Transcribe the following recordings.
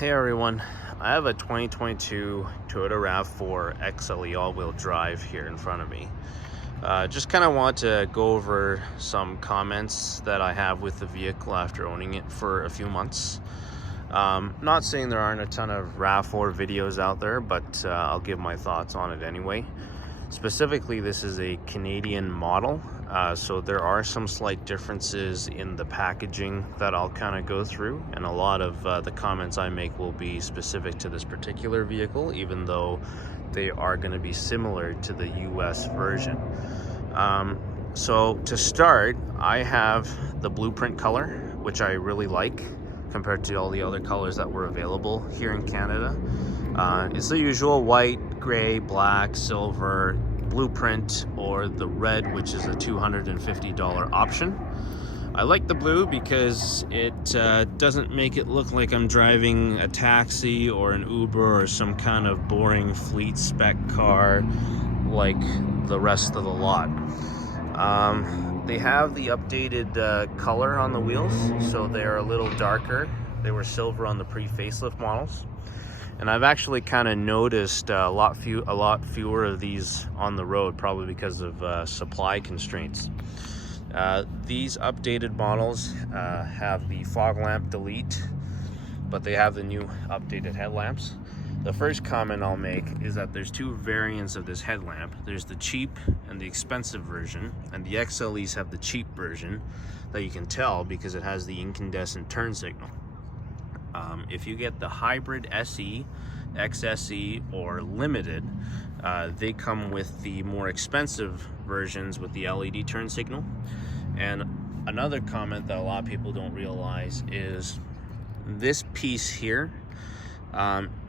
Hey everyone, I have a 2022 Toyota RAV4 XLE all-wheel drive here in front of me. Just kind of want to go over some comments that I have with the vehicle after owning it for a few months. Not saying there aren't a ton of RAV4 videos out there, but I'll give my thoughts on it anyway. Specifically, this is a Canadian model, so there are some slight differences in the packaging that I'll kind of go through, and a lot of the comments I make will be specific to this particular vehicle, even though they are going to be similar to the US version. So to start, I have the blueprint color, which I really like compared to all the other colors that were available here in Canada. It's the usual white, gray, black, silver, blueprint, or the red, which is a $250 option. I like the blue because it doesn't make it look like I'm driving a taxi or an Uber or some kind of boring fleet spec car like the rest of the lot. They have the updated color on the wheels, so they're a little darker. They were silver on the pre-facelift models. And I've actually kind of noticed a lot fewer of these on the road, probably because of supply constraints. These updated models have the fog lamp delete, but they have the new updated headlamps. The first comment I'll make is that there's two variants of this headlamp. There's the cheap and the expensive version, and the XLEs have the cheap version that you can tell because it has the incandescent turn signal. If you get the hybrid SE, XSE, or limited, they come with the more expensive versions with the LED turn signal. And another comment that a lot of people don't realize is this piece here,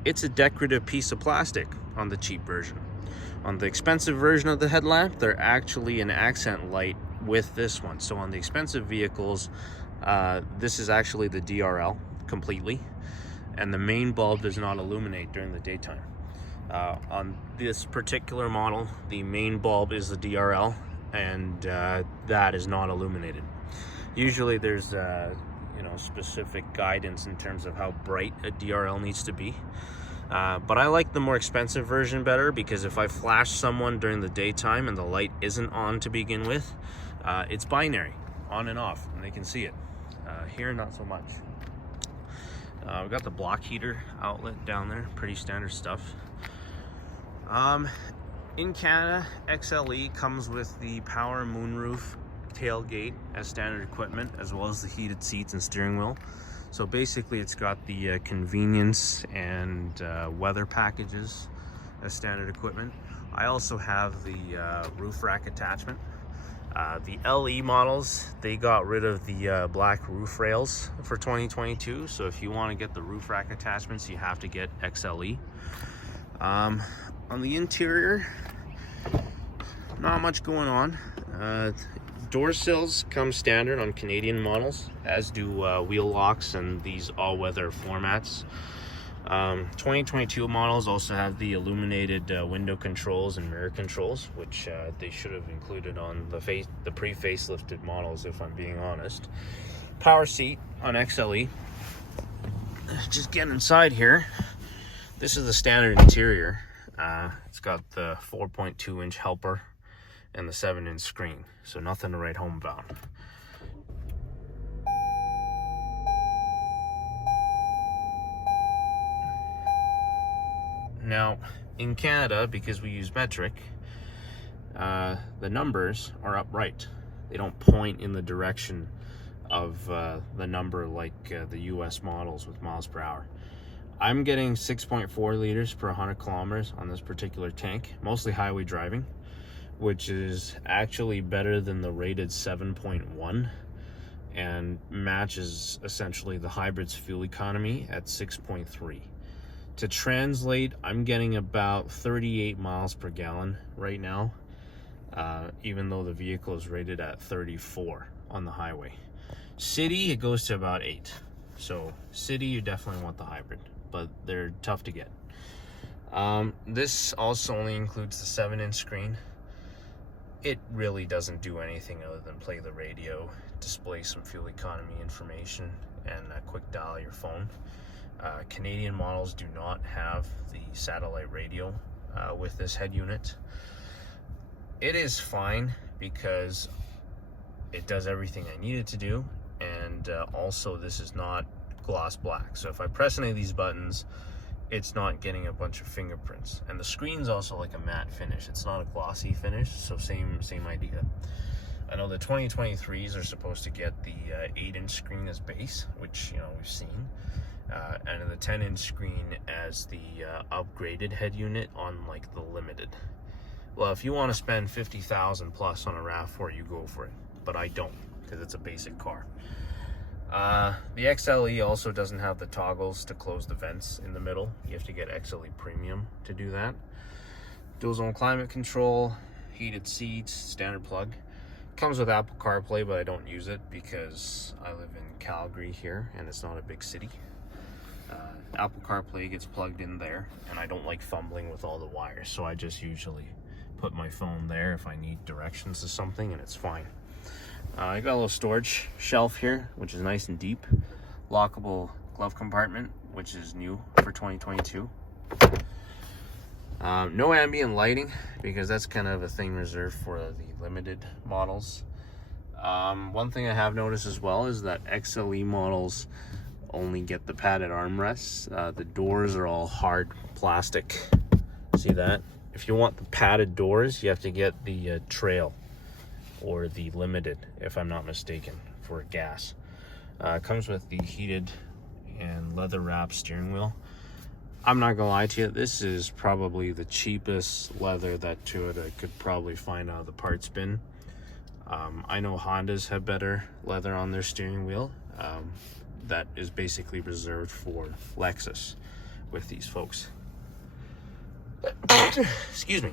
it's a decorative piece of plastic on the cheap version. On the expensive version of the headlamp, they're actually an accent light with this one. So on the expensive vehicles, this is actually the DRL completely, and the main bulb does not illuminate during the daytime. On this particular model, the main bulb is the DRL, and that is not illuminated. Usually there's specific guidance in terms of how bright a DRL needs to be, but I like the more expensive version better because if I flash someone during the daytime and the light isn't on to begin with, it's binary, on and off, and they can see it. Here, not so much. We've got the block heater outlet down there, pretty standard stuff. In Canada, XLE comes with the power moonroof tailgate as standard equipment, as well as the heated seats and steering wheel. So basically it's got the convenience and weather packages as standard equipment. I also have the roof rack attachment. The LE models, they got rid of the black roof rails for 2022, so if you want to get the roof rack attachments, you have to get XLE. On the interior, not much going on. Door sills come standard on Canadian models, as do wheel locks and these all-weather floor mats. 2022 models also have the illuminated window controls and mirror controls, which they should have included on the pre-facelifted models, if I'm being honest. Power seat on XLE. Just getting inside here. This is the standard interior. It's got the 4.2-inch helper and the 7-inch screen, so nothing to write home about. Now, in Canada, because we use metric, the numbers are upright. They don't point in the direction of the number like the US models with miles per hour. I'm getting 6.4 liters per 100 kilometers on this particular tank, mostly highway driving, which is actually better than the rated 7.1 and matches essentially the hybrid's fuel economy at 6.3. To translate, I'm getting about 38 miles per gallon right now, even though the vehicle is rated at 34 on the highway. City, it goes to about 8. So city, you definitely want the hybrid, but they're tough to get. This also only includes the 7-inch screen. It really doesn't do anything other than play the radio, display some fuel economy information, and quick dial your phone. Canadian models do not have the satellite radio with this head unit. It is fine because it does everything I need it to do, and also this is not gloss black. So if I press any of these buttons, it's not getting a bunch of fingerprints. And the screen's also like a matte finish. It's not a glossy finish, so same idea. I know the 2023s are supposed to get the 8-inch screen as base, which, you know, we've seen. And the 10-inch screen as the upgraded head unit on like the limited. Well, if you want to spend $50,000 plus on a RAV4, you go for it. But I don't, because it's a basic car. The XLE also doesn't have the toggles to close the vents in the middle. You have to get XLE Premium to do that. Dual zone climate control, heated seats, standard plug. Comes with Apple CarPlay, but I don't use it because I live in Calgary here and it's not a big city. Apple CarPlay gets plugged in there, and I don't like fumbling with all the wires, so I just usually put my phone there if I need directions to something, and it's fine. I got a little storage shelf here, which is nice and deep. Lockable glove compartment, which is new for 2022. No ambient lighting, because that's kind of a thing reserved for the limited models. One thing I have noticed as well is that XLE models only get the padded armrests. The doors are all hard plastic. See that? If you want the padded doors, you have to get the Trail or the Limited, if I'm not mistaken, for gas. It comes with the heated and leather wrapped steering wheel. I'm not gonna lie to you, this is probably the cheapest leather that Toyota could probably find out of the parts bin. I know Hondas have better leather on their steering wheel. That is basically reserved for Lexus with these folks. Excuse me.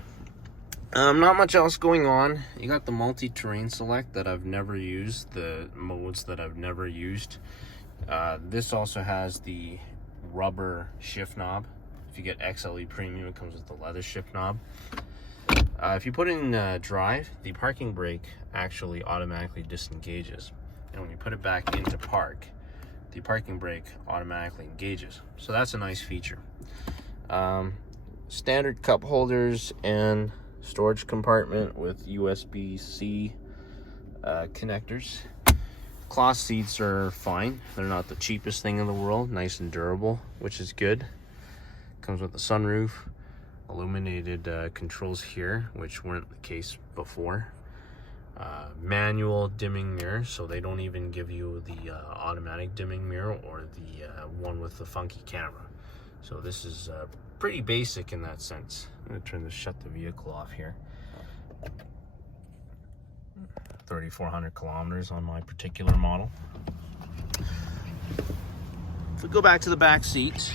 Not much else going on. You got the multi-terrain select that I've never used, the modes that I've never used. This also has the rubber shift knob. If you get XLE Premium, it comes with the leather shift knob. If you put in drive, the parking brake actually automatically disengages. And when you put it back into park, the parking brake automatically engages. So that's a nice feature. Standard cup holders and storage compartment with USB-C connectors. Cloth seats are fine. They're not the cheapest thing in the world. Nice and durable, which is good. Comes with the sunroof, illuminated controls here, which weren't the case before. Manual dimming mirror, so they don't even give you the automatic dimming mirror or the one with the funky camera. So this is pretty basic in that sense. I'm gonna shut the vehicle off here. 3,400 kilometers on my particular model. If we go back to the back seat,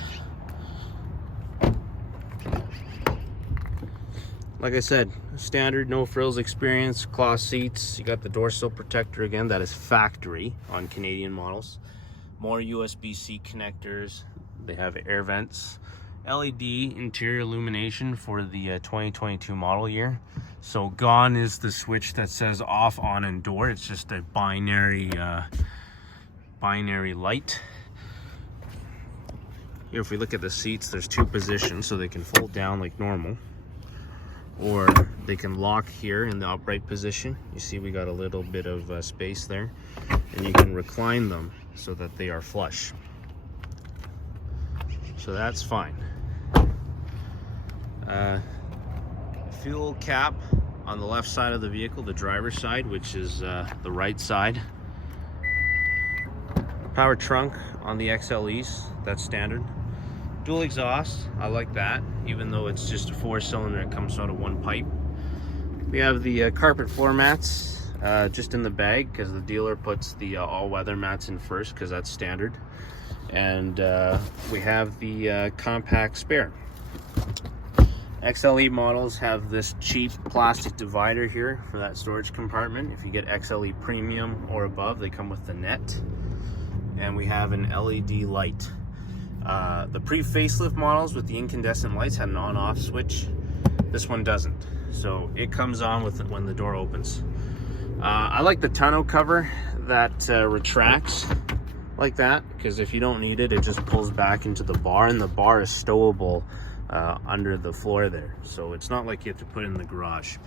like I said, standard no frills experience, cloth seats. You got the door sill protector again, that is factory on Canadian models. More USB-C connectors. They have air vents. LED interior illumination for the 2022 model year. So gone is the switch that says off, on, and door. It's just a binary light. Here, if we look at the seats, there's two positions, so they can fold down like normal, or they can lock here in the upright position. You see we got a little bit of space there, and you can recline them so that they are flush. So that's fine. Fuel cap on the left side of the vehicle, the driver's side, which is the right side. Power trunk on the XLEs, that's standard. Dual exhaust, I like that, even though it's just a 4-cylinder, it comes out of one pipe. We have the carpet floor mats just in the bag, because the dealer puts the all-weather mats in first, because that's standard. And we have the compact spare. XLE models have this cheap plastic divider here for that storage compartment. If you get XLE Premium or above, they come with the net. And we have an LED light. The pre-facelift models with the incandescent lights had an on-off switch. This one doesn't. So it comes on with it when the door opens. I like the tonneau cover that retracts like that, because if you don't need it, it just pulls back into the bar, and the bar is stowable under the floor there, so it's not like you have to put it in the garage.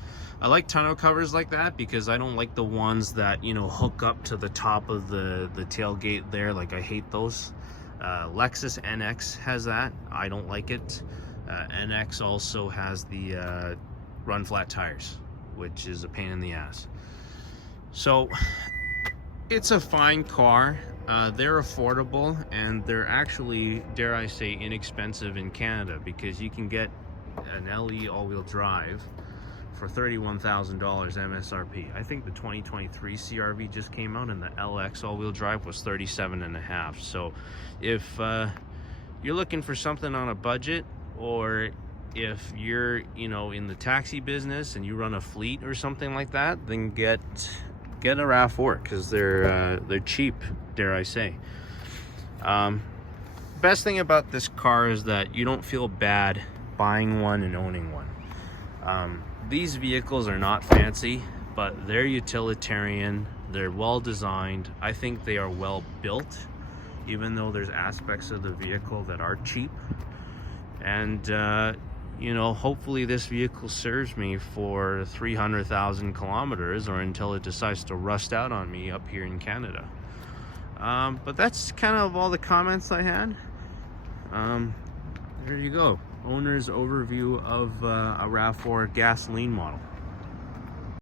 I like tonneau covers like that because I don't like the ones that, you know, hook up to the top of the tailgate there. Like, I hate those. Lexus NX has that. I don't like it. NX also has the run flat tires, which is a pain in the ass. So it's a fine car. They're affordable, and they're actually, dare I say, inexpensive in Canada, because you can get an LE all-wheel drive for $31,000 MSRP. I think the 2023 CRV just came out, and the LX all-wheel drive was $37.5. So if you're looking for something on a budget, or if you're, you know, in the taxi business and you run a fleet or something like that, then get a RAV4, because they're cheap, dare I say. Best thing about this car is that you don't feel bad buying one and owning one. These vehicles are not fancy, but they're utilitarian. They're well designed. I think they are well built, even though there's aspects of the vehicle that are cheap. And you know, hopefully this vehicle serves me for 300,000 kilometers, or until it decides to rust out on me up here in Canada. But that's kind of all the comments I had. There you go. Owner's overview of a RAV4 gasoline model.